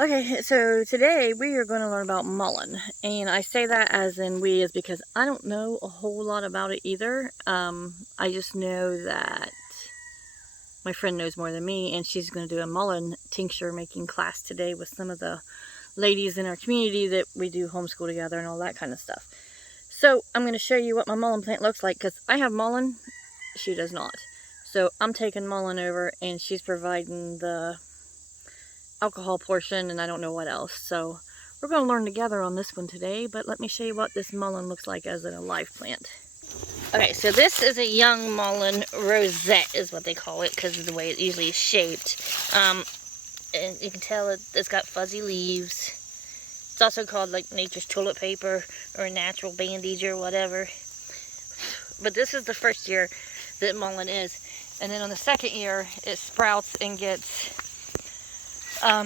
Okay, so today we are going to learn about mullein, and I say that as in we is because I don't know a whole lot about it either. I just know that my friend knows more than me, and she's going to do a mullein tincture making class today with some of the ladies in our community that we do homeschool together and all that kind of stuff. So I'm going to show you what my mullein plant looks like, because I have mullein, she does not. So I'm taking mullein over, and she's providing the alcohol portion, and I don't know what else. So we're going to learn together on this one today, but let me show you what this mullein looks like as in a live plant. Okay, so this is a young mullein rosette is what they call it, because of the way it usually is shaped. And you can tell it's got fuzzy leaves. It's also called like nature's toilet paper or a natural bandage or whatever. But this is the first year that mullein is. And then on the second year, it sprouts and gets a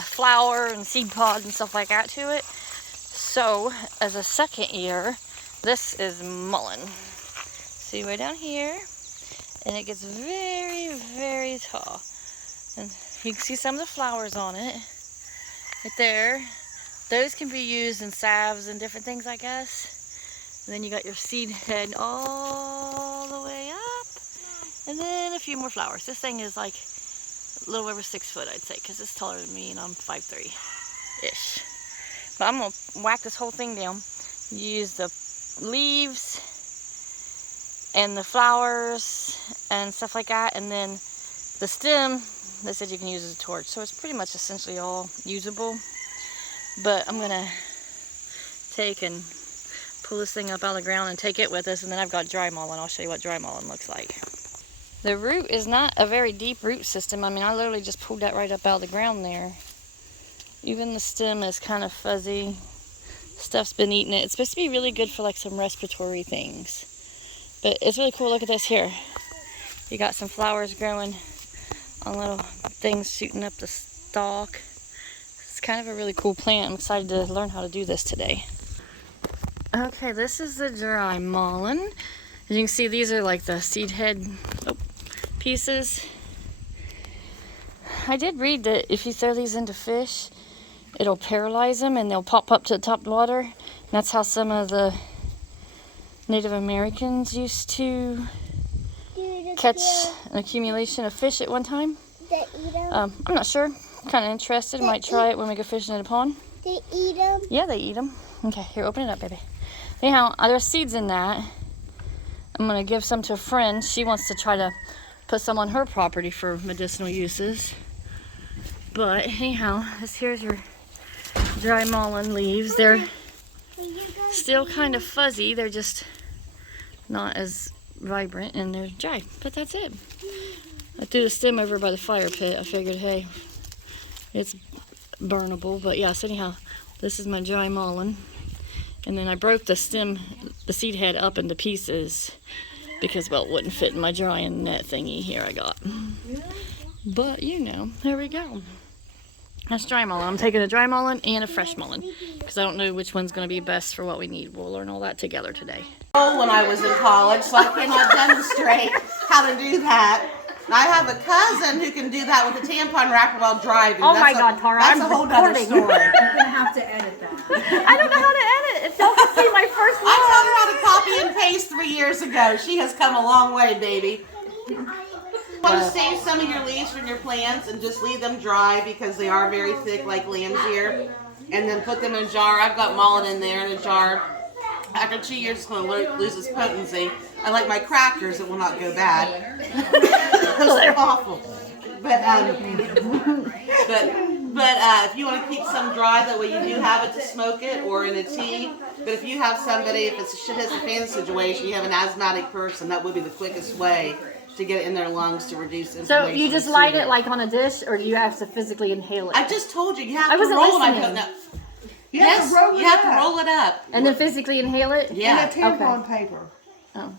flower and seed pod and stuff like that to it. So as a second year, this is mullein. See way down here, and it gets very, very tall. And you can see some of the flowers on it right there. Those can be used in salves and different things, I guess. And then you got your seed head all the way up, and then a few more flowers. This thing is like a little over 6 foot, I'd say, because it's taller than me and I'm 5'3"-ish. But I'm going to whack this whole thing down. Use the leaves and the flowers and stuff like that. And then the stem, they said you can use as a torch. So it's pretty much essentially all usable. But I'm going to take and pull this thing up out of the ground and take it with us. And then I've got dry mullein. I'll show you what dry mullein looks like. The root is not a very deep root system. I mean, I literally just pulled that right up out of the ground there. Even the stem is kind of fuzzy. Stuff's been eating it. It's supposed to be really good for like some respiratory things. But it's really cool. Look at this here. You got some flowers growing on little things shooting up the stalk. It's kind of a really cool plant. I'm excited to learn how to do this today. Okay, this is the dry mullein. As you can see, these are like the seed head pieces. I did read that if you throw these into fish, it'll paralyze them and they'll pop up to the top of the water. And that's how some of the Native Americans used to catch an accumulation of fish at one time. I'm not sure. Kind of interested. Might try it when we go fishing in a pond. They eat them? Yeah, they eat them. Okay, here, open it up, baby. Anyhow, there's seeds in that. I'm going to give some to a friend. She wants to try to put some on her property for medicinal uses. But anyhow, here's your dry mullein leaves. They're still kind of fuzzy. They're just not as vibrant, and they're dry. But that's it. I threw the stem over by the fire pit. I figured, hey, it's burnable. But yeah, so anyhow, this is my dry mullein. And then I broke the stem, the seed head up into pieces because, well, it wouldn't fit in my drying net thingy here I got. But, you know, there we go. That's dry mullein. I'm taking a dry mullein and a fresh mullein because I don't know which one's going to be best for what we need. We'll learn all that together today. When I was in college, so I cannot demonstrate how to do that. I have a cousin who can do that with a tampon wrapper while driving. Oh my God, Tara, that's I'm a whole other story. You're gonna have to edit that. I don't know how to edit. If y'all can see my first one. I taught her how to copy and paste 3 years ago. She has come a long way, baby. You want to save some of your leaves from your plants and just leave them dry because they are very thick like lamb's ear. And then put them in a jar. I've got mullein in there in a jar. After 2 years, it's going to lose its potency. I like my crackers, it will not go bad. Those are awful. But if you want to keep some dry, that way you do have it to smoke it or in a tea. But if you have somebody, if it's a shit hits the fan situation, you have an asthmatic person, that would be the quickest way to get it in their lungs to reduce inflammation. So you just light it like on a dish, or do you have to physically inhale it? I just told you, you have I to wasn't roll listening. it. Yes, you have to roll it up. And then physically inhale it? Yeah. And a tampon paper. Oh.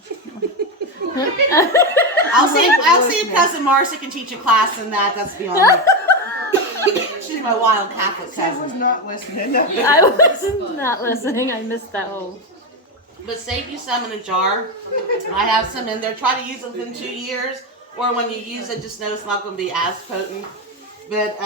I'll see if Cousin Marcy can teach a class in that. That's beyond me. She's my wild Catholic I was cousin. not listening. No. I was not listening. I missed that whole. But save you some in a jar. I have some in there. Try to use it within 2 years. Or when you use it, just know it's not going to be as potent. But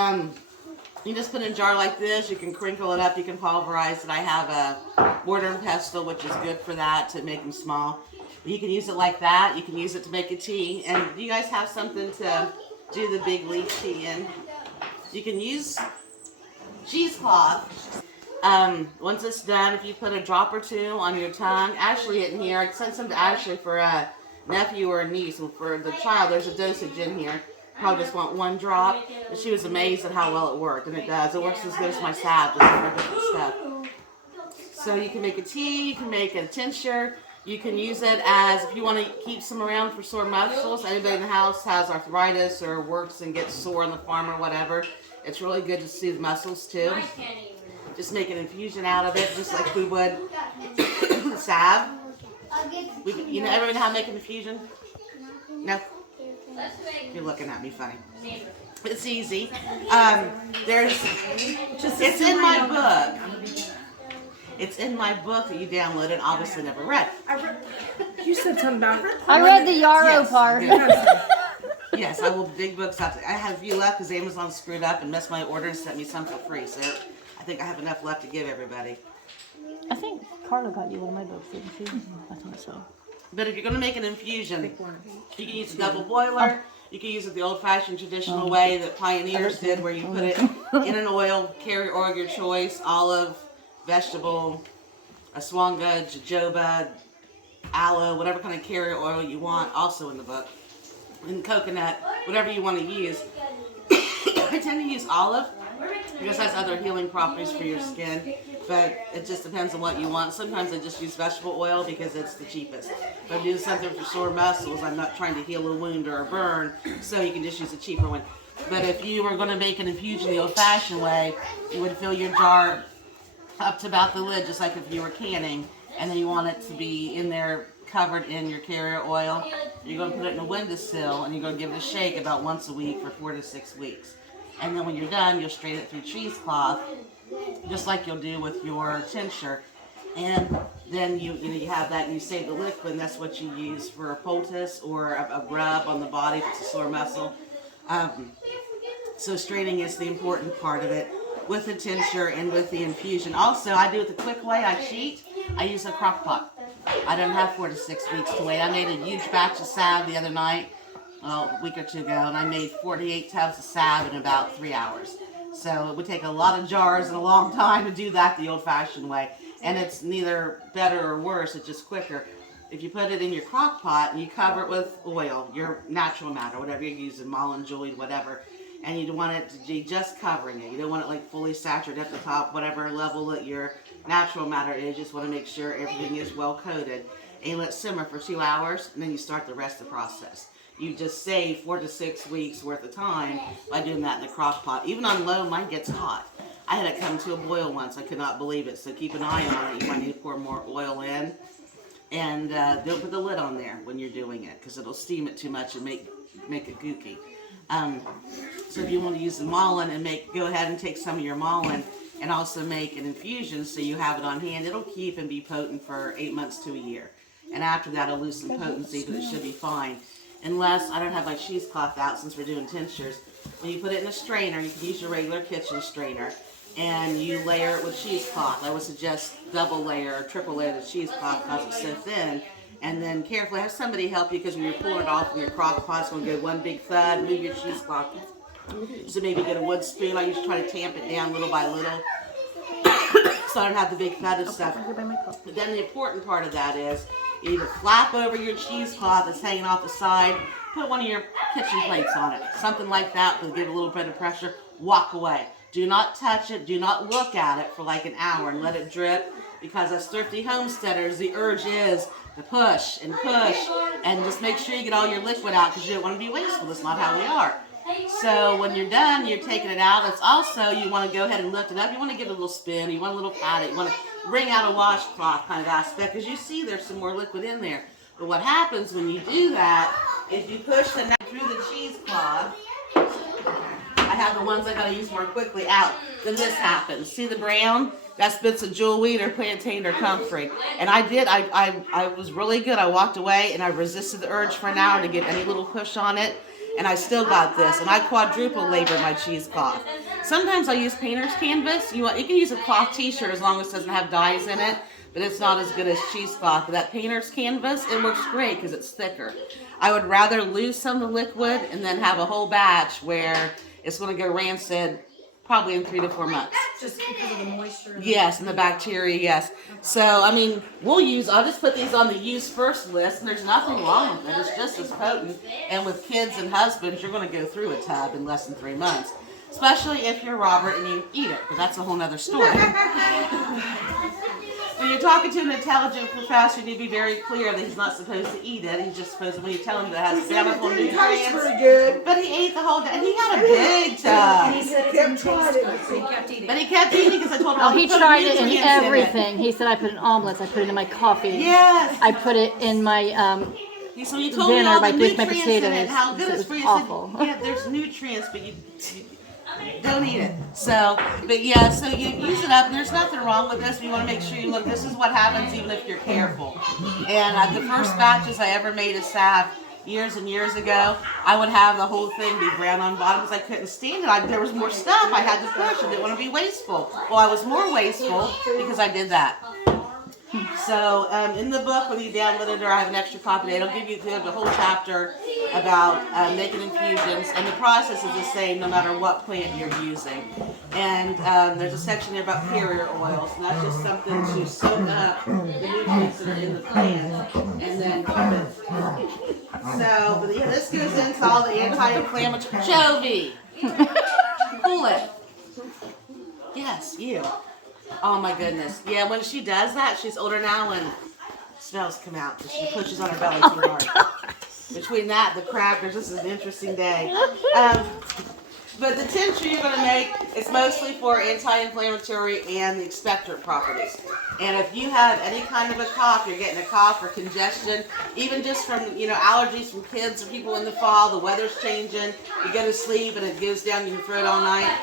You just put it in a jar like this. You can crinkle it up. You can pulverize it. I have a mortar and pestle, which is good for that, to make them small. You can use it like that. You can use it to make a tea. And do you guys have something to do the big leaf tea in? You can use cheesecloth. Once it's done, if you put a drop or two on your tongue, Ashley in here, I sent some to Ashley for a nephew or a niece, and for the child, there's a dosage in here. Probably just want 1 drop. And she was amazed at how well it worked, and it does. It works as good as my salve, just for different stuff. So you can make a tea, you can make a tincture, you can use it as, if you want to keep some around for sore muscles. Anybody in the house has arthritis or works and gets sore on the farm or whatever, it's really good to soothe muscles too. Just make an infusion out of it, just like we would salve. You know, everyone how to make an infusion? No? You're looking at me funny. It's easy. It's in my book. It's in my book that you downloaded, obviously never read. You said something about I read the yarrow Yes, part. Yes, I will dig books out. I have a few left because Amazon screwed up and messed my order and sent me some for free. So I think I have enough left to give everybody. I think Carla got you one of my books, didn't she? I think so. But if you're going to make an infusion, you can use a double boiler. You can use it the old-fashioned traditional way that pioneers did, where you put it in an oil, carrier oil of your choice, olive, vegetable, aswanga, jojoba, aloe, whatever kind of carrier oil you want, also in the book, and coconut, whatever you want to use. I tend to use olive because it has other healing properties for your skin, but it just depends on what you want. Sometimes I just use vegetable oil because it's the cheapest. If I'm doing something for sore muscles, I'm not trying to heal a wound or a burn, so you can just use a cheaper one. But if you were going to make an infusion the old-fashioned way, you would fill your jar up to about the lid, just like if you were canning, and then you want it to be in there covered in your carrier oil. You're going to put it in a windowsill, and you're going to give it a shake about once a week for 4 to 6 weeks. And then when you're done, you'll strain it through cheesecloth, just like you'll do with your tincture. And then you have that, and you save the liquid, and that's what you use for a poultice or a rub on the body if it's a sore muscle. So straining is the important part of it with the tincture and with the infusion. Also, I do it the quick way. I cheat. I use a crock pot. I don't have 4 to 6 weeks to wait. I made a huge batch of salve the other night, a week or two ago, and I made 48 tubs of salve in about 3 hours. So it would take a lot of jars and a long time to do that the old-fashioned way. And it's neither better or worse, it's just quicker. If you put it in your crock pot and you cover it with oil, your natural matter, whatever you're using, Mullein, Julian, whatever, and you want it to be just covering it. You don't want it like fully saturated at the top, whatever level that your natural matter is. You just want to make sure everything is well coated. And you let it simmer for 2 hours, and then you start the rest of the process. You just save 4 to 6 weeks worth of time by doing that in the crock pot. Even on low, mine gets hot. I had it come to a boil once. I could not believe it. So keep an eye on it. You might need to pour more oil in. And don't put the lid on there when you're doing it, because it'll steam it too much and make it gooky. So if you want to use the Mullein and go ahead and take some of your Mullein and also make an infusion so you have it on hand, it'll keep and be potent for 8 months to a year. And after that, it'll lose some potency, but it should be fine. Unless, I don't have my cheesecloth out since we're doing tinctures. When you put it in a strainer, you can use your regular kitchen strainer, and you layer it with cheesecloth. I would suggest double layer or triple layer the cheesecloth because it's so thin. And then carefully have somebody help you, because when you're pulling it off from your crock pot, it's going to go one big thud. Move your cheesecloth. So maybe get a wood spoon. I usually try to tamp it down little by little so I don't have the big thud of stuff. But then the important part of that is you either flap over your cheesecloth that's hanging off the side, put one of your kitchen plates on it, something like that to give a little bit of pressure, walk away. Do not touch it. Do not look at it for like an hour and let it drip, because as thrifty homesteaders, the urge is to push and just make sure you get all your liquid out, because you don't want to be wasteful. That's not how we are. So when you're done, you're taking it out. It's also, you want to go ahead and lift it up. You want to give it a little spin. You want a little pat it. You want to wring out a washcloth kind of aspect, because you see there's some more liquid in there. But what happens when you do that is you push the nut through the cheesecloth. I have the ones I got to use more quickly out. Then this happens. See the brown? That's bits of jewelweed or plantain or comfrey. And I was really good. I walked away and I resisted the urge for an hour to get any little push on it. And I still got this. And I quadruple labored my cheesecloth. Sometimes I use painter's canvas. You can use a cloth t-shirt as long as it doesn't have dyes in it, but it's not as good as cheesecloth. But that painter's canvas, it works great because it's thicker. I would rather lose some of the liquid and then have a whole batch where it's going to go rancid probably in 3 to 4 months. Just because of the moisture. Yes, and the bacteria, yes. So, I mean, I'll just put these on the use first list, and there's nothing wrong with it. It's just as potent. And with kids and husbands, you're going to go through a tub in less than 3 months. Especially if you're Robert and you eat it, but that's a whole nother story. When you're talking to an intelligent professor, you need to be very clear that he's not supposed to eat it. He's just supposed to, when you tell him that it has bountiful nutrients. But he ate the whole day, and he had a big tub. He said it kept eating. But he kept eating because I told him, Oh, he put tried it in nutrients everything. He said I put it in omelets. I put it in my coffee. Yes. I put it in my So you told me dinner all by the with my nutrients in potatoes. it, how good It it's was for you. awful. Said, yeah, there's nutrients, but you don't eat it. So, but yeah, so you use it up, and there's nothing wrong with this. You want to make sure you look. This is what happens even if you're careful. And the first batches I ever made of salve years and years ago, I would have the whole thing be brown on bottom because I couldn't stand it. There was more stuff I had to push. I didn't want to be wasteful. Well, I was more wasteful because I did that. So in the book, when you download it, or I have an extra copy, it'll give you the whole chapter about making infusions, and the process is the same no matter what plant you're using. And there's a section there about carrier oils, and that's just something to soak up the nutrients that are in the plant and then keep it. So, but yeah, this goes into all the anti-inflammatory. Jovi, pull it. Yes, you. Oh my goodness. Yeah, when she does that, she's older now and smells come out because she pushes on her belly too hard. Between that, the crackers, this is an interesting day. But the tincture you're going to make is mostly for anti-inflammatory and the expectorant properties. And if you have any kind of a cough, you're getting a cough or congestion, even just from allergies from kids or people in the fall, the weather's changing, you go to sleep and it goes down, you can throw it all night.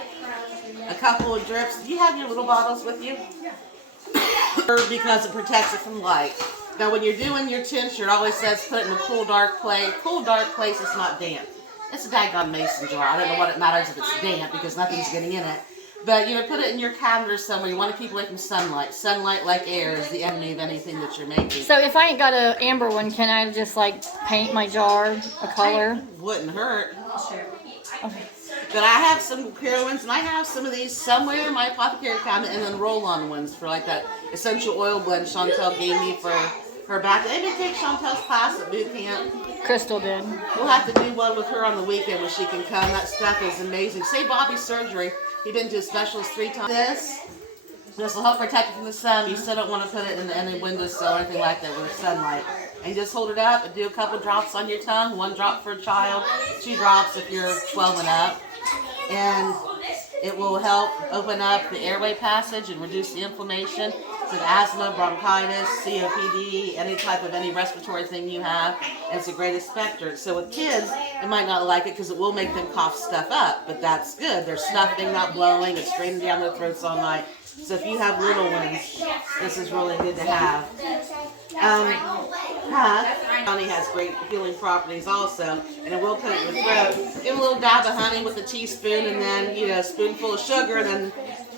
A couple of drips. Do you have your little bottles with you? Because it protects it from light. Now when you're doing your tincture, it always says put it in a cool, dark place. Cool, dark place is not damp. It's a daggone mason jar. I don't know what it matters if it's damp because nothing's getting in it. But put it in your cabinet or somewhere. You want to keep away from sunlight. Sunlight, like air, is the enemy of anything that you're making. So if I ain't got an amber one, can I just paint my jar a color? Wouldn't hurt. Okay. But I have some clear ones, and I have some of these somewhere in my apothecary cabinet, and then roll-on ones for that essential oil blend Chantel gave me for her back. Anybody take Chantel's class at boot camp? Crystal did. We'll have to do one with her on the weekend when she can come. That stuff is amazing. Say Bobby's surgery. He's been to a specialist 3 times. This will help protect it from the sun. You still don't want to put it in any windowsill or anything like that with sunlight. And you just hold it up and do a couple drops on your tongue. 1 drop for a child, 2 drops if you're 12 and up. And it will help open up the airway passage and reduce the inflammation. So asthma, bronchitis, COPD, any respiratory thing you have. And it's a great expectorant. So with kids, they might not like it because it will make them cough stuff up. But that's good. They're snuffing, not blowing. It's draining down their throats all night. So if you have little ones, this is really good to have. Honey has great healing properties also, and it will coat your throat. Give a little dab of honey with a teaspoon, and then a spoonful of sugar, and then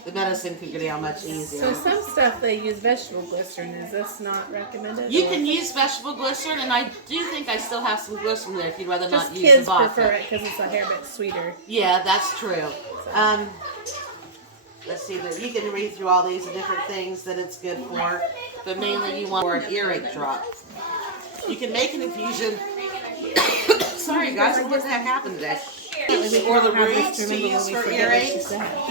the medicine can go down much easier. So some stuff they use vegetable glycerin. Is this not recommended? You can use vegetable glycerin, and I do think I still have some glycerin there if you'd rather Just not use the kids vodka. prefer it because it's a hair bit sweeter. Yeah, that's true. Let's see, you can read through all these different things that it's good for, but mainly you want an earache drop. You can make an infusion. Sorry guys, what the heck happened today? Or the roots to use for earaches,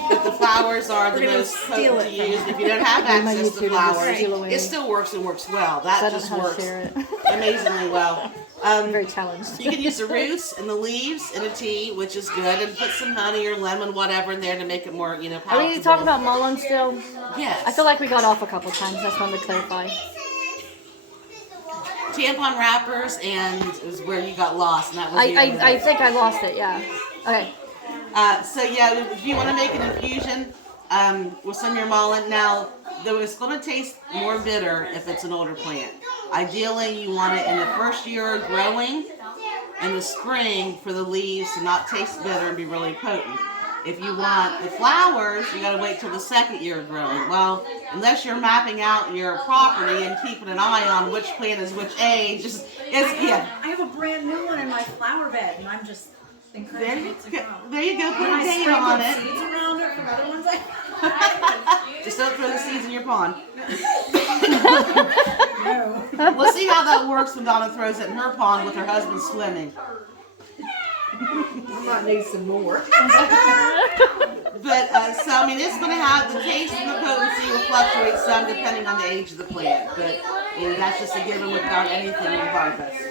but the flowers are the most potent to use. If you don't have access to flowers, it still works and works well. That just works amazingly well. I'm very challenged. You can use the roots and the leaves in a tea, which is good, and put some honey or lemon, whatever, in there to make it more, palatable. Are we talking about mullein still? Yes. I feel like we got off a couple times. That's one to clarify. Tampon wrappers and is where you got lost, and that was I think I lost it. Yeah. Okay. So yeah, if you want to make an infusion with some of your mullein, now it's going to taste more bitter if it's an older plant. Ideally, you want it in the first year of growing, in the spring for the leaves to not taste bitter and be really potent. If you want the flowers, you got to wait till the second year of growing. Well, unless you're mapping out your property and keeping an eye on which plant is which age, I have a brand new one in my flower bed, and I'm just encouraging it to grow. there you go. Put a I date sprinkled on it. seeds around it from other ones I Just don't throw the seeds in your pond. No. We'll see how that works when Donna throws it in her pond with her husband swimming. I might need some more. But so I mean, it's going to have the taste and the potency will fluctuate some depending on the age of the plant. But you know, that's just a given without anything in harvest.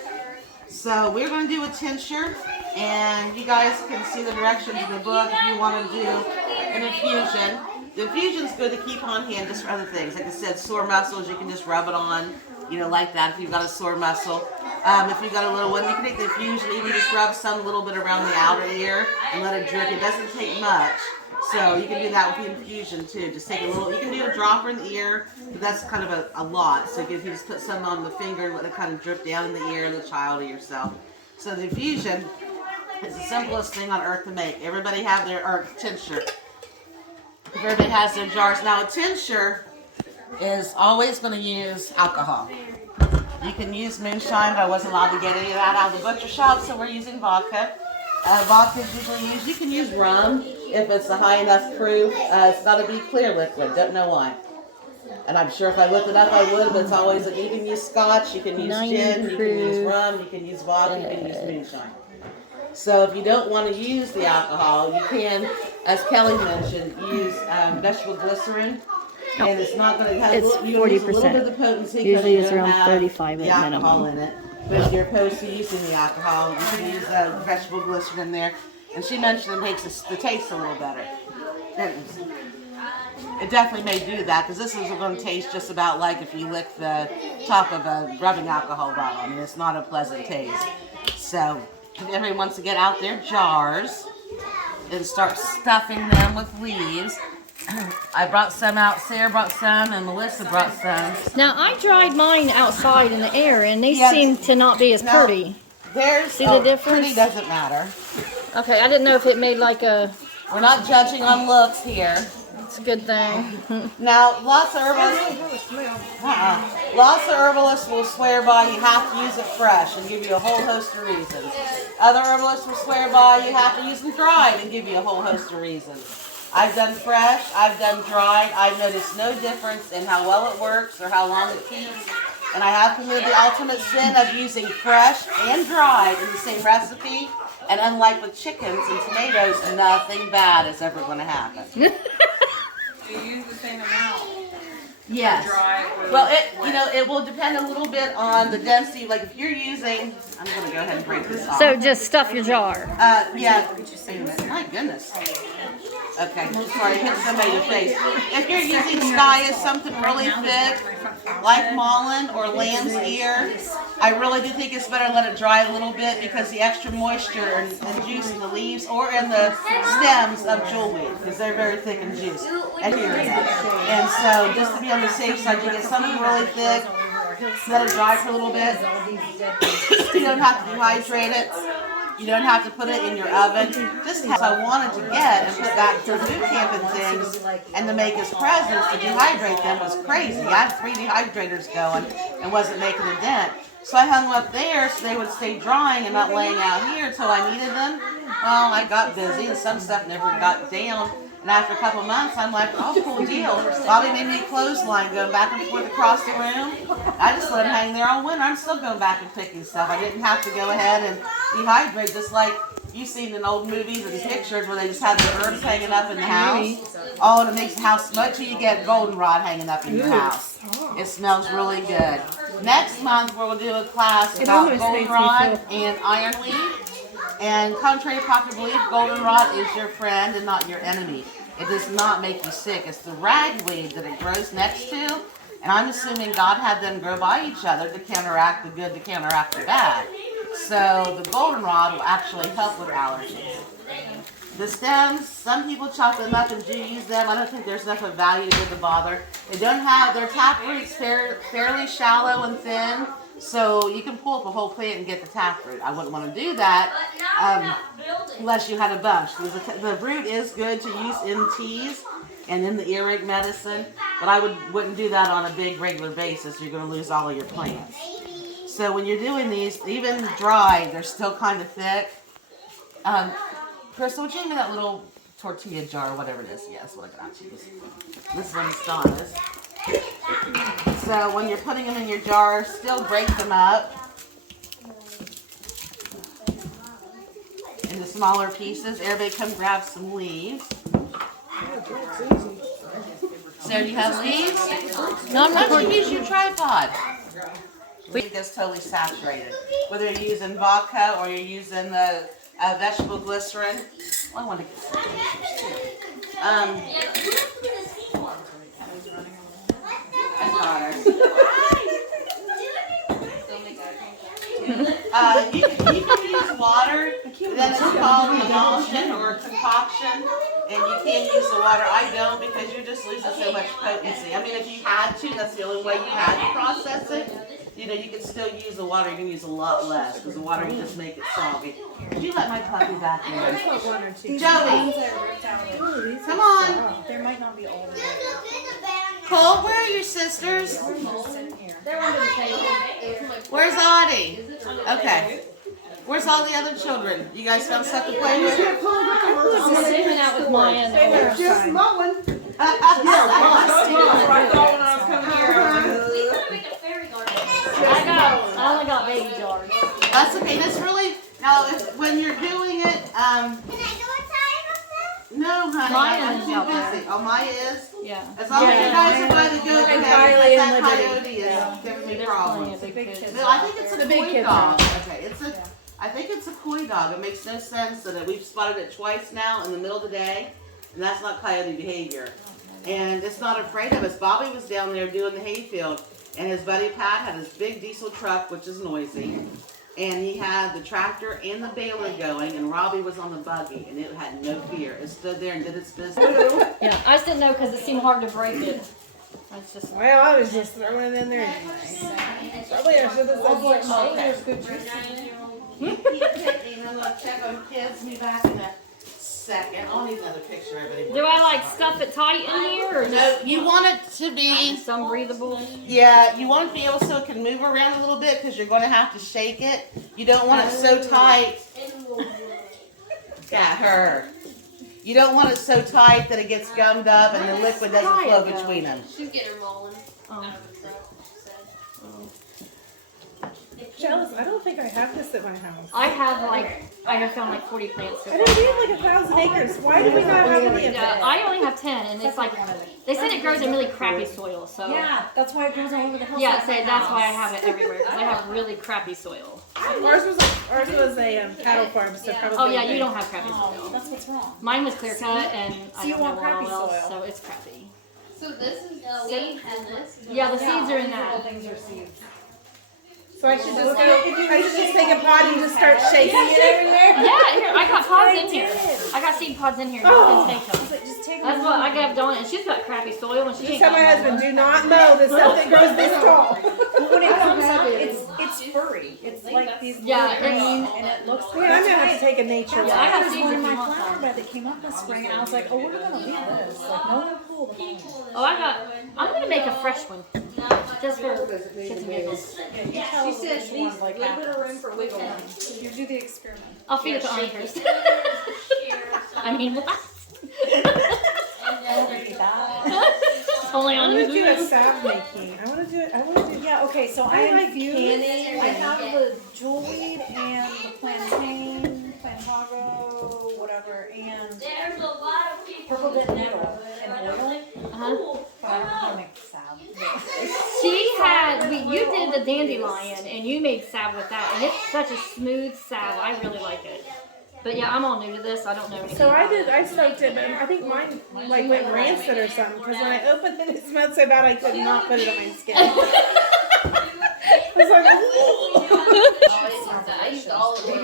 So we're going to do a tincture, and you guys can see the directions in the book if you want to do an infusion. The infusion's good to keep on hand just for other things. Like I said, sore muscles, you can just rub it on, you know, like that if you've got a sore muscle. If you've got a little one, you can take the infusion, even just rub some little bit around the outer ear and let it drip. It doesn't take much. So you can do that with the infusion too. Just take a little, you can do a dropper in the ear, but that's kind of a lot. So if you just put some on the finger and let it kind of drip down in the ear of the child or yourself. So the infusion is the simplest thing on earth to make. Everybody have their tincture. Everybody has their jars. Now a tincture is always going to use alcohol. You can use moonshine, but I wasn't allowed to get any of that out of the butcher shop, so we're using vodka. Vodka is usually used. You can use rum if it's a high enough proof. It's got to be clear liquid. Don't know why. And I'm sure if I looked it up, I would, but it's always, you can use scotch, you can use gin, you can use rum, you can use vodka, you can use moonshine. So if you don't want to use the alcohol, you can, as Kelly mentioned, use vegetable glycerin. And it's not going to have It's you use a little 40%. bit of the potency. Usually because it's you don't around have 35 the at alcohol minimum. in it. But if you're opposed to using the alcohol, you can use vegetable glycerin in there. And she mentioned it makes the taste a little better. It definitely may do that, because this is going to taste just about like if you lick the top of a rubbing alcohol bottle. I mean, it's not a pleasant taste. So if everyone wants to get out their jars and start stuffing them with leaves. I brought some out, Sarah brought some, and Melissa brought some. Now, I dried mine outside in the air, and they Yeah, seem to not be as no. pretty. See the difference? Pretty doesn't matter. Okay, I didn't know if it made like a... We're not judging on looks here. It's a good thing. Now, lots of herbalists, lots of herbalists will swear by you have to use it fresh and give you a whole host of reasons. Other herbalists will swear by you have to use them dried and give you a whole host of reasons. I've done fresh, I've done dried. I've noticed no difference in how well it works or how long it keeps. And I have committed the ultimate sin of using fresh and dried in the same recipe. And unlike with chickens and tomatoes, nothing bad is ever going to happen. Do you use the same amount? Yes. Dry or Well, wet? it will depend a little bit on the density. Like if you're using, I'm going to go ahead and break this off. So just stuff your jar. Yeah. Wait a minute. My goodness. Okay, sorry, hit somebody in the face. If you're using Sky as something really thick, like Mullein or lamb's ear, I really do think it's better to let it dry a little bit, because the extra moisture and juice in the leaves or in the stems of jewelweed, because they're very thick in juice. And so just to be on the safe side, you get something really thick, let it dry for a little bit. You don't have to dehydrate it. You don't have to put it in your oven. Just as I wanted to get and put back to boot camp and things, and to make his presents, to dehydrate them was crazy. I had 3 dehydrators going and wasn't making a dent. So I hung them up there so they would stay drying and not laying out here until I needed them. Well, I got busy and some stuff never got down. And after a couple months, I'm like, oh, cool deal. Bobby made me a clothesline going back and forth across the room. I just let him hang there all winter. I'm still going back and picking stuff. I didn't have to go ahead and dehydrate, just like you've seen in old movies and pictures where they just have the birds hanging up in the house. Oh, and it makes the house smell till you get goldenrod hanging up in your house. It smells really good. Next month, we'll do a class about goldenrod and ironweed. And contrary to popular belief, goldenrod is your friend and not your enemy. It does not make you sick. It's the ragweed that it grows next to. And I'm assuming God had them grow by each other to counteract the good, to counteract the bad. So the goldenrod will actually help with allergies. The stems, some people chop them up and do use them. I don't think there's enough of value to give the bother. They don't have, their tap roots fairly shallow and thin. So you can pull up a whole plant and get the taproot. I wouldn't want to do that unless you had a bunch. The root is good to use in teas and in the earache medicine, but I wouldn't do that on a big regular basis. You're going to lose all of your plants. So when you're doing these, even dried, they're still kind of thick. Crystal, would you give me that little tortilla jar or whatever it is? Yes, what I got you. This one's Donna's. So when you're putting them in your jar, still break them up into smaller pieces. Everybody come grab some leaves. Sarah, do you have leaves? No, I'm not going to use your tripod. Leaf gets totally saturated. Whether you're using vodka or you're using the vegetable glycerin. Well, I want to get some pictures too. You can use water that's called emulsion or concoction, and you can use the water. I don't, because you're just losing so much potency. I mean, if you had to, that's the only way you had to process it. You know, you can still use the water. You can use a lot less because the water can just make it soggy. Did you let my puppy back in? I put one or two. Joey, come on. There might not be all of them. Cole, where are your sisters? Where's Audie? Okay. Where's all the other children? You guys found stuff to play with? I'm hanging out with Maya and Just Mullein. I thought when I was coming here, I only got baby jars. That's okay. That's really, now when you're doing it, no, honey, I'm too busy. Oh, Maya is? Yeah. As long as you guys are by the goat And pen, Riley because and that Liberty. coyote is giving me They're problems. plenty of big kids. No, I think it's The a big koi kids dog. Okay, I think it's a koi dog. It makes no sense that we've spotted it twice now in the middle of the day, and that's not coyote behavior. And it's not afraid of us. Bobby was down there doing the hayfield, and his buddy Pat had his big diesel truck, which is noisy, and he had the tractor and the baler going, and Robbie was on the buggy, and it had no fear. It stood there and did its business. Yeah, I just didn't know because it seemed hard to break it. It's just. Well, I was just throwing it in there. Probably I should have said I'm gonna check on kids. Be back in a second. I'll need another picture of everybody. Do I like stuff it tight in here or No, just you want it to be. some breathable? Yeah, you want it to be able so it can move around a little bit because you're going to have to shake it. You don't want it so tight. Yeah, her. You don't want it so tight that it gets gummed up and the liquid doesn't flow between them. She's getting her Mullein Oh. out of the truck, she said. Jealous. I don't think I have this at my house. I have found like 40 plants. So I think we have like 1,000 acres. Why do we not have any of yeah, that? I only have 10, and it's like they said it grows in really crappy soil. So Yeah, that's why it grows all over the house. yeah, so that's why I have it everywhere because I have really crappy soil. Ours was a cattle farm, so probably. Oh yeah, you don't have crappy soil. That's what's wrong. Mine was clear cut, and I you don't know want what all crappy else, soil. so it's crappy. So this is the seed and this. Yeah, the seeds are in that. Things are seeds. So I should just take a pot and just start shaking it everywhere. Yeah, here I got pods in here. I got seed pods in here. You can take them. Just take That's what I got Dawn, and she's got crappy soil, and she Just ain't tell got my no husband, more. do not mow the stuff that grows this tall. when it comes up, it's furry. It's like these Yeah, little green, and it looks. Man, I'm gonna have to take a nature Yeah, I walk. got There's seeds one if in you my want flower some. bed that came up this spring, and I was like, oh, we're gonna leave this. Like, no one pull the phone. Oh, I'm gonna make a fresh one. Just for shits and giggles. She said she needs a little bit of room for wiggle room. You do the experiment. I'll feed it to Arnie first. I mean, what? Only I on want to do a you. salve making. I want to do. Yeah, okay, so I am like you. canning. I have the jewelweed and the plantain, plantago, whatever, and There's a lot of people. purple bit nettle and oil. Uh-huh. But I'm gonna make salve. You did the dandelion, and you made salve with that, and it's such a smooth salve. I really like it. But yeah, I'm all new to this. I don't know anything. So about it. I soaked it, but I think mine like went rancid or something because when I opened it, it smelled so bad I could not put it on my skin. I was like, I used olive oil. I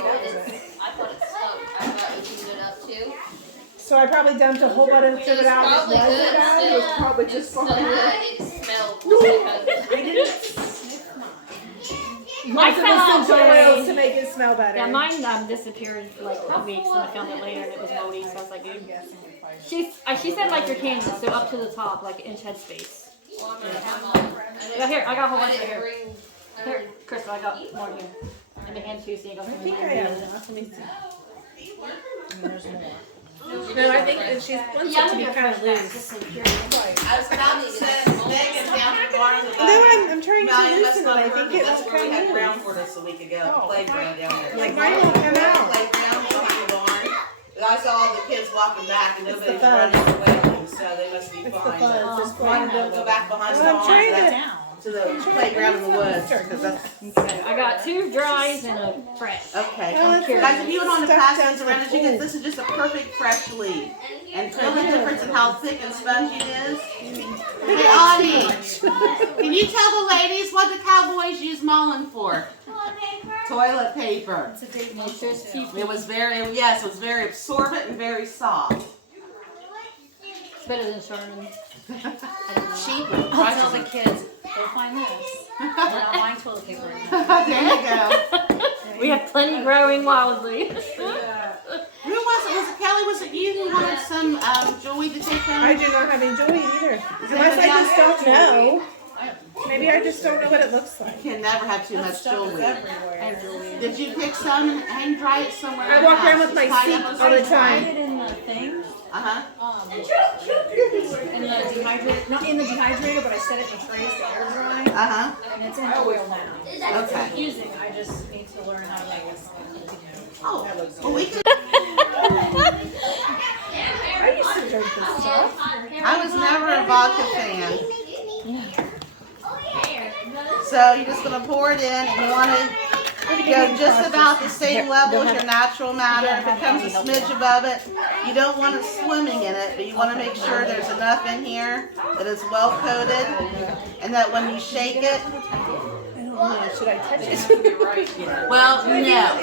put it soaked. I thought it was good up too. so I probably dumped a whole bunch of It was it out. probably and good it was still. bad. Probably just Still fine. had it smelled because I didn't sniff mine. Lots of fell out essential today. oils to make it smell better. Yeah, mine disappeared for like weeks, and I found it later, and it was moldy. So I was like, dude. She said like your candy, so up to the top, like inch head space. Yeah, here, I got a whole bunch right here. Here, Crystal, I got more here. Let me hand two so you got some. I think I have enough. Let me see. There's more. No, I think that she wants it to be kind of loose. I was about to send Megan down to the barn. No, I'm trying to loosen it. I think it That's will where we had come ground loose. for this a week ago. The playground down there. Like mine won't come out. Playground behind the barn. But I saw all the kids walking back and It's the nobody's fuzz. running away, so they must be It's the fine. fuzz. It's Why don't go back behind the Well, I'm barn trying to. to the playground in the woods? Because that's Okay, I got 2 dries and a fresh. okay. Well, it's Guys, if you would want to stuck pass down these to around, the as you can, pool. this is just a perfect fresh leaf. And feel the difference in how thick and spongy it is. Hey, Audie, can you tell the ladies what the cowboys use Mullein for? Toilet paper. Make sure it's cheap. It was very absorbent and very soft. It's better than Charmin. Cheap. I'll tell the kids, go find this. They're not buying toilet paper anymore. There you go. We have plenty growing wildly. Who was it? Was it Kelly? Was it you who wanted some joy to take home? I do not have any joy either. Unless I just don't know. Maybe I just don't know what it looks like. You can never have too much Stuff is jewelry. everywhere. Did you pick some and hang dry it somewhere? I walk around with my seat all the I time. put it in the thing, Uh-huh. in the dehydrator, not in the dehydrator, but I set it in trays to air dry, Uh-huh. and it's in oil now. It's Okay. confusing, I just need to learn how to make this. Oh, well, we can. I used to drink this stuff. I was never a vodka fan. So you're just gonna pour it in, and you want to go just about the same level as your natural matter. If it comes a smidge above it, you don't want it swimming in it, but you want to make sure there's enough in here that it's well coated, and that when you shake it, Should I touch it? well, no.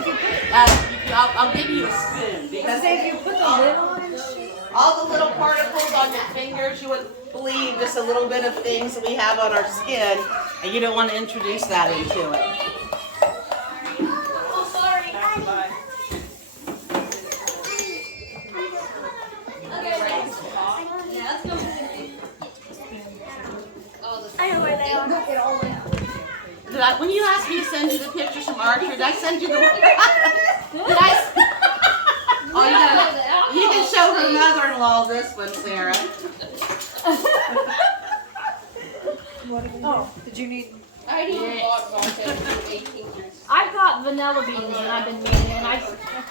I'll give you a spoon because If you put the lid on and shit. all the little particles on your fingers, you would believe just a little bit of things that we have on our skin, and you don't want to introduce that into it. When you asked me to send you the pictures from Archer, did I send you the one? Did I? Oh, you can show her mother-in-law this one, Sarah. Oh, did you need? I even bought vodka for 18 years. I've got vanilla beans and I've been making, and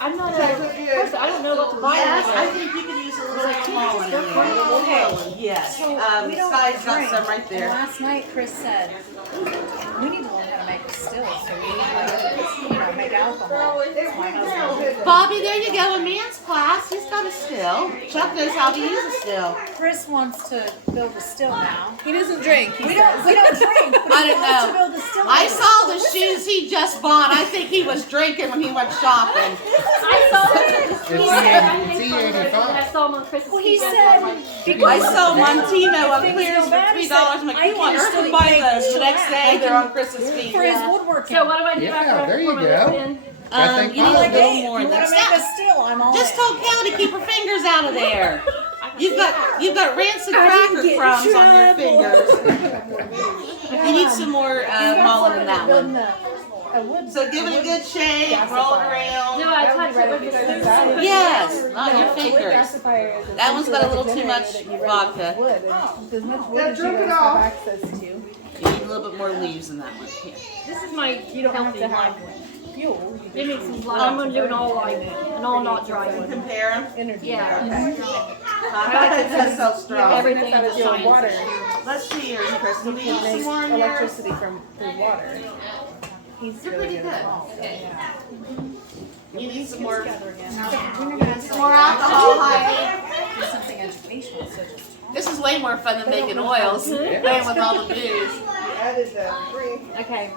I'm not a person. I don't know what to buy. Yes, I anyway. think you could use a little Mullein in there. Okay. Yes. So we don't Sky's got drink. some right And there. last night, Chris said, we need to learn how to make distills, so we like, make alcohol. It's my husband. Bobby, there you go. A man's class. He's got a still. Chuck knows how to use a still. Chris wants to build a still now. He doesn't drink. We don't drink, but I he don't wants to know. build a still. I saw the shoes he just bought. I think he was drinking when he went shopping. I saw it. I saw him on Christmas Well, he Eve. said, I saw Montino on Things clears go for bad, he $3. said, I'm like, I you on can earth still would buy make those? The next shellac. day they're on Christmas feet. for his woodworking. So what do I do after there I you pour my go. liquid in? You need a Like, little hey, more you in want there. to make a still? I'm all Just in. told Kelly to keep her fingers out of there. You've got rancid I didn't cracker get crumbs on your trouble. fingers. You need some more Mullein in that one. So give it a good shake, roll it around. Do I touch it with the spoon? Yes, not your fingers. That one's got a little too much vodka. As much wood as you guys have access to. You need a little bit more leaves in that one. Here. This is my You don't have healthy to have one. fuel. You Give me just some need blood. I'm gonna do an all live an all not dry one. Compare them. energy. Yeah. That's so strong. Everything That's is how science. water. Let's see here, Crystal. Do you You need some make more in yours? electricity through water. He's You're really pretty good. good. You need some more, Some some more alcohol, honey. do something educational, so just This is way more fun than making oils, playing with all the booze. Added the green. Okay.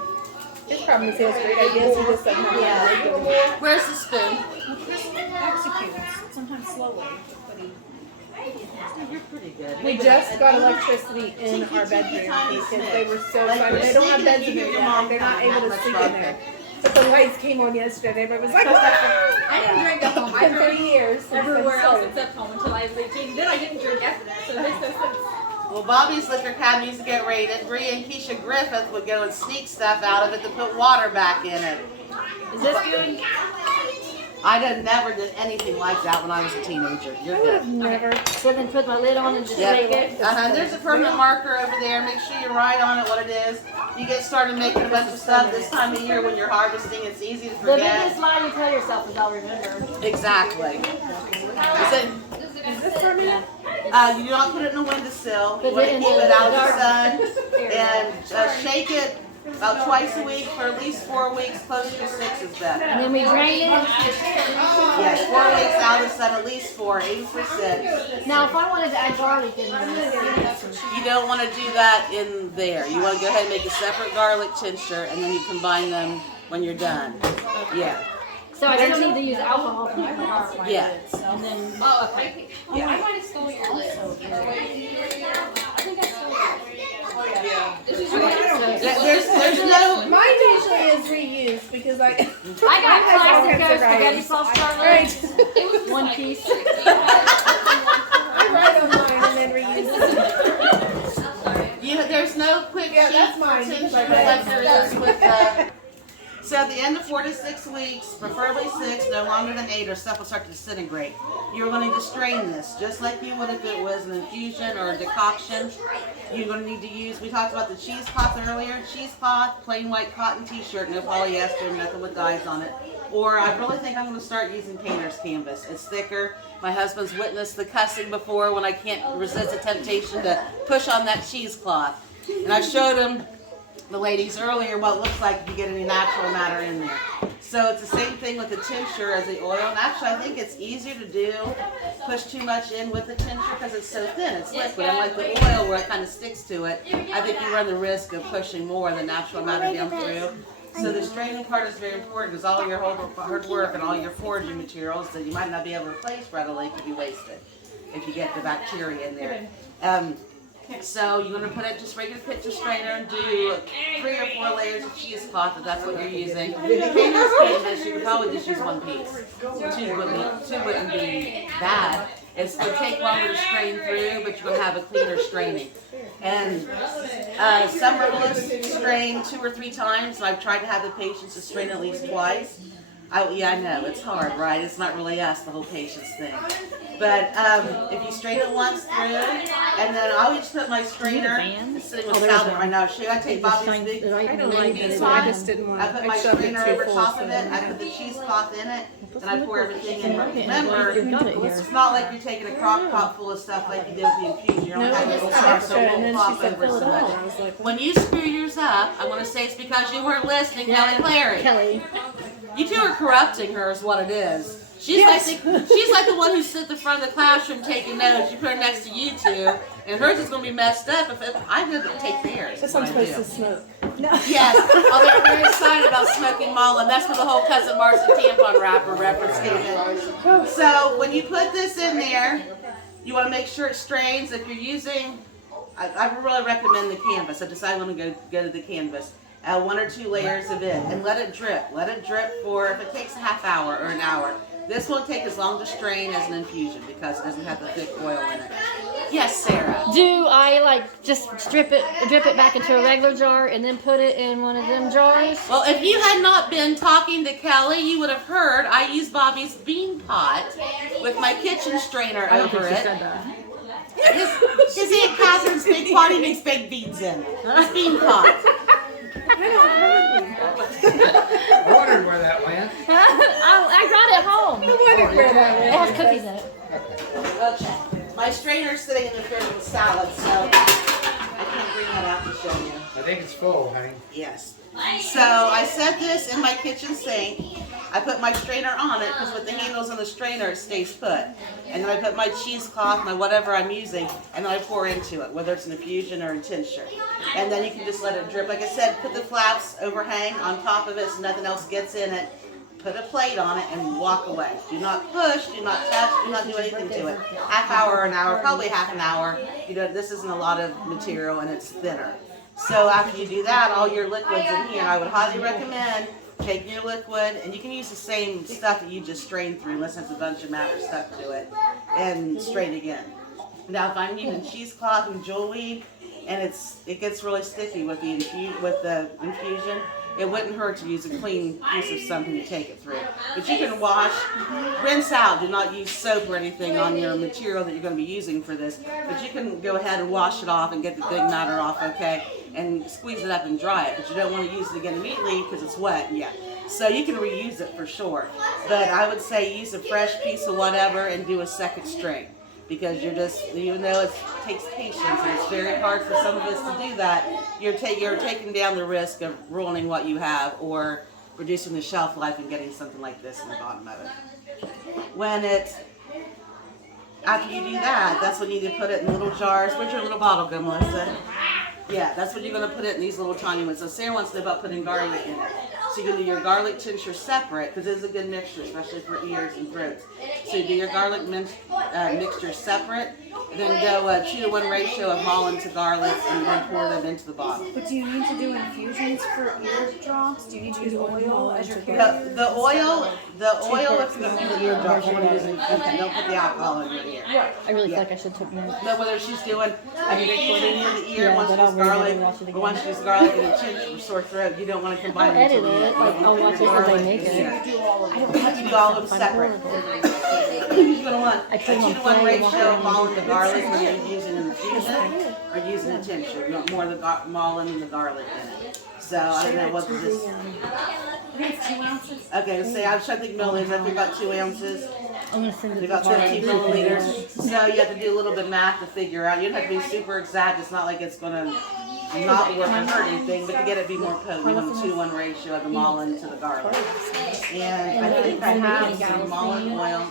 His problem is he has great ideas. He just doesn't have to make them. Where's the spoon? Chris executes, sometimes slowly, but he. You're pretty good. We just got electricity in our bedroom because they were so excited. They don't have beds in there yet. They're not able to sleep in there. But the lights came on yesterday. Everybody was like, I didn't drink at home. I in 30 drank years. everywhere else except home until I was 18. Then I didn't drink after that, so it makes no sense. Well, Bobby's Liquor Cabinet used to get raided. Bree and Keisha Griffith would go and sneak stuff out of it to put water back in it. Is this good? I never did anything like that when I was a teenager. You're I would have good. never. So then put my lid on and just Yep. make it. There's a permanent marker over there. Make sure you write on it what it is. You get started making a bunch of stuff this time of year when you're harvesting. It's easy to The forget. biggest lie you tell yourself is I'll remember. Exactly. Is this for me? You do not put it in the windowsill. You Put want it to in keep the it out of dark the sun and shake it about twice a week for at least 4 weeks. Closer to 6 is better. And then we drain it. Yes, 4 weeks out of the sun, at least 4, aim for 6. Now, if I wanted to add garlic in there, You don't want to do that in there. You want to go ahead and make a separate garlic tincture, and then you combine them when you're done. Yeah. so I still need to use alcohol to make my garlic. Yeah. And then, Oh, okay. Yeah. I might have stolen your list. I think I stole yours. This is yours. There's no. Mine usually is reused because I. I got all kinds classic of spaghetti varieties. sauce garlic. Right. One piece. I write on mine and then reuse it. There's no quick Yeah, sheet that's mine. tincture like there is with the. So at the end of 4 to 6 weeks, preferably 6, no longer than 8, or stuff will start to disintegrate. You're going to strain this, just like you would if it was an infusion or a decoction. You're going to need to use, we talked about the cheesecloth earlier, cheesecloth, plain white cotton t-shirt, no polyester, nothing with dyes on it. Or I really think I'm going to start using painter's canvas. It's thicker. My husband's witnessed the cussing before when I can't resist the temptation to push on that cheesecloth. And I showed him the ladies earlier what it looks like if you get any natural matter in there. So it's the same thing with the tincture as the oil. And actually I think it's easier to do, push too much in with the tincture because it's so thin, it's liquid. Unlike the oil where it kind of sticks to it, I think you run the risk of pushing more of the natural matter down through. So the straining part is very important because all your hard work and all your foraging materials that you might not be able to replace readily could be wasted if you get the bacteria in there. So you're going to put it just regular pitcher strainer and do 3 or 4 layers of cheesecloth if that's what you're using. Painter's canvas, you could probably just use 1 piece. 2 wouldn't be bad. It's going to take longer to strain through, but you're going to have a cleaner straining. And some herbalists strain 2 or 3 times, and I've tried to have the patients to strain at least twice. Yeah, I know, it's hard, right? It's not really us, the whole patience thing. But if you strain it once through, and then I always put my strainer, it's sitting with salad right now. Should I take Bobby's big I don't mind piece it. on? I just didn't want I put my shoved it strainer too over full, top so of it, I put the cheesecloth in it, and I pour everything in. Remember, it's not like you're taking a crock pot full of stuff like you did with the infusion. You're only No, I having a just little had sauce, so extra, it and then won't she flop said over fill it so all. much. I was like, When you screw yours up, I want to say it's because you weren't listening, Kelly Clary. Kelly. You two are corrupting her is what it is. She's like the one who sits at the front of the classroom taking notes. You put her next to you two, and hers is going to be messed up if I'm going to take theirs. this is what one's I supposed do. to smoke. Yes. Oh, they're very excited about smoking Mullein. That's where the whole Cousin Marcy tampon wrapper reference came in. So when you put this in there, you want to make sure it strains. If you're using, I really recommend the canvas. I decided I'm going to go to the canvas. 1 or 2 layers of it, and let it drip. Let it drip for, if it takes a half hour or an hour. This won't take as long to strain as an infusion because it doesn't have the thick oil in it. Yes, Sarah. Do I just drip it back into a regular jar and then put it in one of them jars? Well, if you had not been talking to Kelly, you would have heard I use Bobby's bean pot with my kitchen strainer over it. His Aunt Catherine's big pot he makes baked beans in. His bean pot. I wondered where that went. I brought it home. I wondered where that It was. has cookies in it. Okay. My strainer's sitting in the fridge with salad, so I can't bring that out to show you. I think it's full, honey. Yes. So I set this in my kitchen sink. I put my strainer on it because with the handles on the strainer it stays put. And then I put my cheesecloth, my whatever I'm using, and then I pour into it, whether it's an infusion or a tincture. And then you can just let it drip. Like I said, put the flaps overhang on top of it so nothing else gets in it. put a plate on it, and walk away. Do not push, do not touch, do not do anything to it. Half hour or an hour, probably half an hour. You know, this isn't a lot of material and it's thinner. So after you do that, all your liquids in here, I would highly recommend taking your liquid, and you can use the same stuff that you just strained through, unless it's a bunch of matter stuck to it, and strain again. Now if I'm using cheesecloth and jewelweed, and it gets really sticky with the infusion, it wouldn't hurt to use a clean piece of something to take it through. But you can wash, rinse out. Do not use soap or anything on your material that you're going to be using for this. But you can go ahead and wash it off and get the big matter off, okay? And squeeze it up and dry it. But you don't want to use it again immediately because it's wet. Yeah. So you can reuse it for sure. But I would say use a fresh piece of whatever and do a second strain. Because you're just, even though it takes patience and it's very hard for some of us to do that, you're taking down the risk of ruining what you have or reducing the shelf life and getting something like this in the bottom of it. After you do that, that's when you need to put it in little jars. Where's your little bottle go, Melissa? Yeah, that's when you're going to put it in these little tiny ones. So Sarah wants to know about putting garlic in it. So you can do your garlic tincture separate, because it is a good mixture, especially for ears and throats. So you do your garlic mixture separate, and then go 2-to-1 ratio of Mullein to garlic, and then pour them into the bottle. But do you need to do infusions for ear drops? Do you need to use oil as your carrier? The oil, if you're going to do the ear drops, you want to use infusion. Don't put the alcohol in your ear. I really feel like I should take notes. But whether she's doing an infusion near the ear, once she's garlic, or once she's garlic and a tincture for sore throat, you don't want to combine them Edit together. it, like I'll watch it as I make it. I don't want to do all of them separate. You're going to want a 2-to-1 ratio of Mullein to garlic when you're using an infusion or using a tincture. You want more of the Mullein and the garlic in it. So I don't know what this. I think it's 2 ounces. Okay, say I was trying to think milliliters. I think about 2 ounces. I'm gonna send it to About 15 milliliters. So you have to do a little bit of math to figure out. You don't have to be super exact. It's not like it's going to not work or hurt anything, but to get it to be more potent, you want a 2-to-1 ratio of the Mullein to the garlic. And I think I have some Mullein oil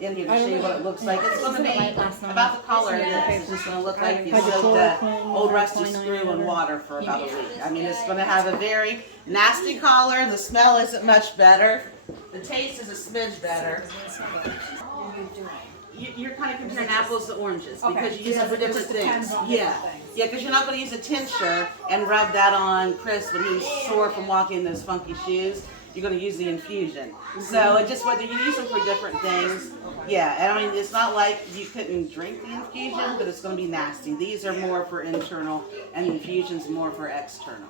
in here to show you what it looks like. It's going to be about the color of this. It's just going to look like you soaked that old rusty screw in water for about a week. I mean, it's going to have a very nasty color. The smell isn't much better. The taste is a smidge better. You're kind of comparing apples to oranges because you use them for different things. Yeah, because you're not going to use a tincture and rub that on Chris when he's sore from walking in those funky shoes. You're going to use the infusion. So it just whether you use them for different things. Yeah, and I mean it's not like you couldn't drink the infusion, but it's going to be nasty. These are more for internal, and the infusion's more for external.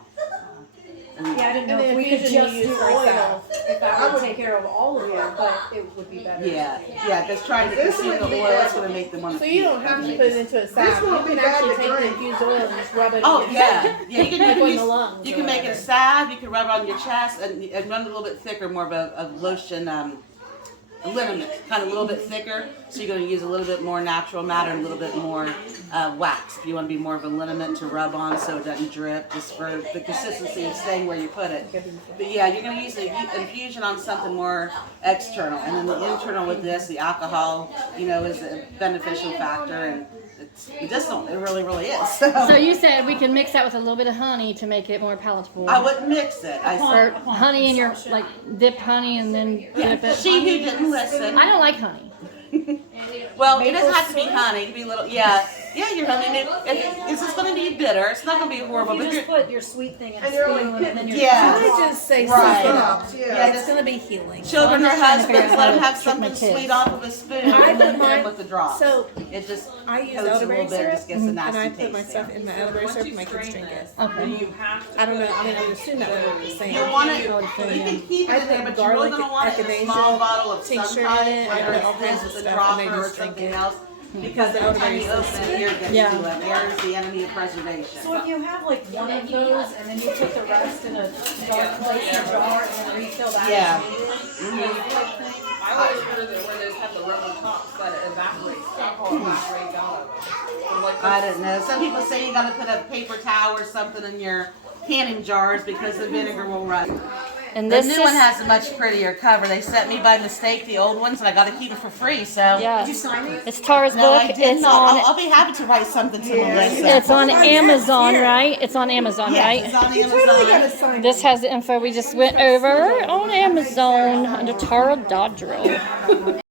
Yeah, I didn't know if we could just use oil, if that would take care of all of it, but it would be better. Yeah, because trying to consume the oil, that's going to make them want to. So you don't have to put it into a salve. You can actually take the infused oil and just rub it on your chest. You can, Like on the lungs. you can make it a salve, you can rub it on your chest, and run it a little bit thicker, more of a lotion, a liniment, kind of a little bit thicker. So you're going to use a little bit more natural matter and a little bit more wax. If you want to be more of a liniment to rub on so it doesn't drip, just for the consistency of staying where you put it. But yeah, you're going to use the infusion on something more external. And then the internal with this, the alcohol, is a beneficial factor. And it's medicinal. It really, really is. So you said we can mix that with a little bit of honey to make it more palatable. I wouldn't mix it. Or honey in your, dip honey and then dip it. She who didn't listen. I don't like honey. Well, it doesn't have to be honey. It can be a little, your honey. It's just going to be bitter. It's not going to be horrible. You But just put your sweet thing in a spoon and then you're Yeah. Can I just say Right. something? Yeah, It's just going to be healing. children or I'm just trying to figure husbands, out let how them to have trick my something kids. sweet off of a spoon. I And put then mine, with the drop. so It just I use coats it a elderberry little bit. It syrup, just gets a and nasty I taste. put my stuff in my elderberry syrup and my kids drink it. Okay. I don't know, I mean, I would assume that what it was saying. You want it, you can keep I it in there, put but you're really garlic, going to want it in a echinacea, small bottle of some tincture kind, in it, whether and all it's kinds this, of a stuff, and they dropper or just drink something it. else. Because every time you open it, air gets Yeah. to it. Air is the enemy of preservation. So if you have like one of those and then you put the rest in a dark place in a jar and then refill that. Yeah. I always heard that where they have the rubber tops that it evaporates, alcohol evaporates out of it. So like I don't know. Some people say you got to put a paper towel or something in your canning jars because the vinegar will run. And The this new is one has a much prettier cover. They sent me by mistake the old ones, and I got to keep them for free. So yeah. Did you sign it? It's Tara's no, book. I did It's not. on. I'll be happy to write something to Melissa. It's on Amazon, right? It's on Amazon, Yes, it's right? on You totally gotta Amazon. sign This it. has the info we just went over on Amazon under Tara Dodrill.